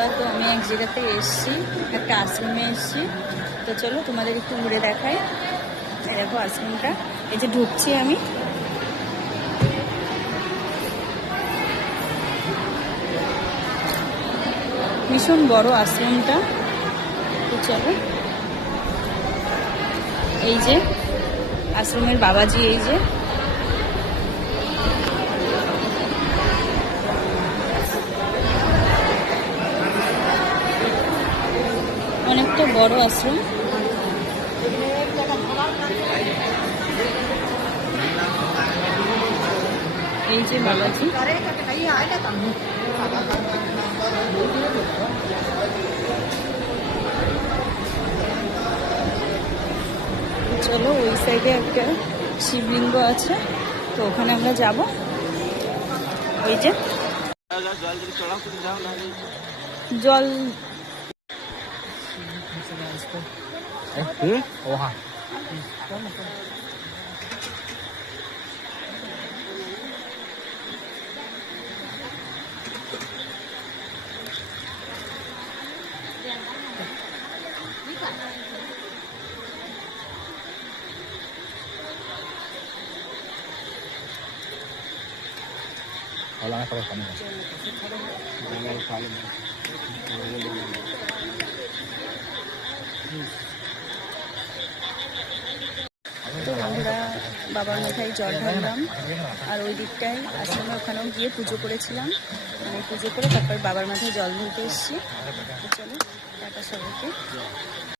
বন্ধুরা, তো আমি এক জায়গাতে এসেছি, একটা আশ্রমে এসেছি। তো চলো তোমাদের একটু ঘুরে দেখাই। দেখো আশ্রমটা, এই যে ঢুকছি আমি। ভীষণ বড় আশ্রমটা। তো চলো, এই যে আশ্রমের বাবাজি, এই যে অনেকটা বড় আশ্রম। এই যে বাবাজি, চলো ওই সাইডে একটা শিবলিঙ্গ আছে, তো ওখানে আমরা যাব। ওই যে জল Hola, para kami. তো আমরা বাবার মাথায় জল ঢাললাম, আর ওই দিকটায় আশ্রমে ওখানেও গিয়ে পুজো করেছিলাম। মানে পুজো করে তারপর বাবার মাথায় জল ঢালতে এসেছি। চলো টাটা সবাইকে।